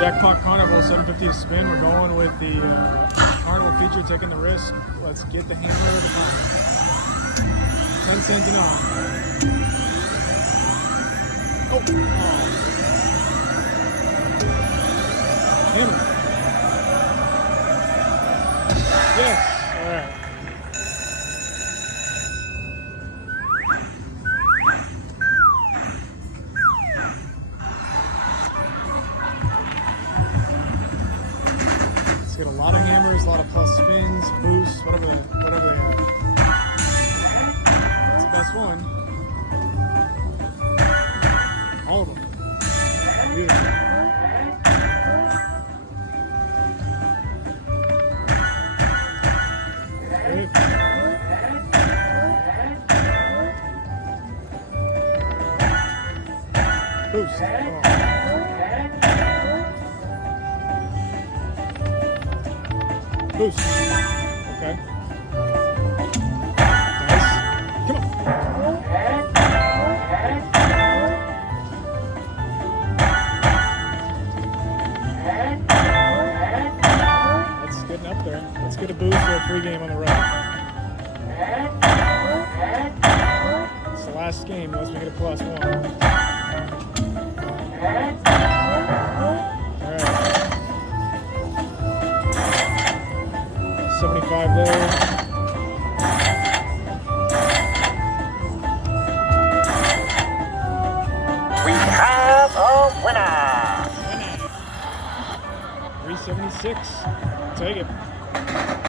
Jackpot Carnival, 750 a spin. We're going with the Carnival feature, taking the risk. Let's get the hammer of the time. 10 cents and on. Oh! Hammer. Yes! Alright. Get a lot of hammers, a lot of plus spins, boosts, whatever they have. That's the best one. All of them. Beautiful. Good. Boost. Oh. Boost. Okay. Nice. Come on. That's getting up there. Let's get a boost for a pregame on the road. It's the last game. Let's make it a +1. All right. 75 there. We have a winner. 376. Take it.